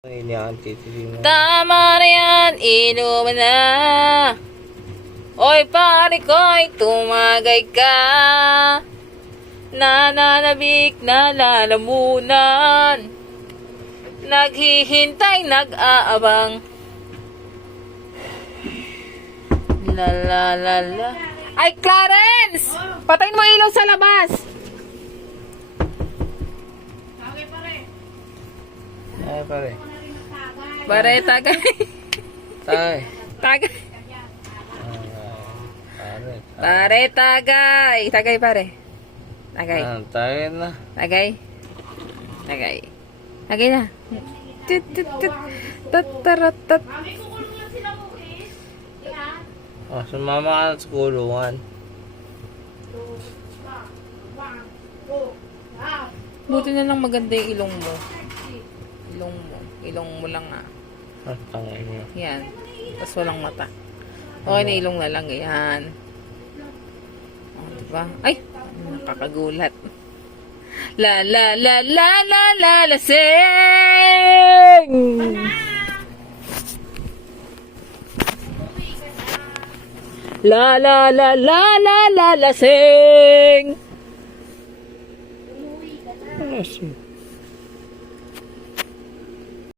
Tama na yan, inuman na. Oy pare ko'y tumagay ka. Nananabik na lalamunan. Naghihintay, nag-aabang. La la la la. Ay Clarence! Patayin mo ilaw sa labas. Ay, pare. Pare, tagay. Tay. Tagay. Pare. Pare, tagay. Tagay, pare. Tagay. Tayo na. Tagay. Tagay. Tagay na. Tut, tut, tut. Tataratat. Sumama ka sa kulungan. Buti na lang maganda yung ilong mo. Ilong mo. Ilong mo lang ah. Tangay mo. Yan. Tapos walang mata. Okay na ilong na lang. Yan. O, diba? Ay! Nakakagulat. La la la la la la la sing! La la la la la la la sing! Ano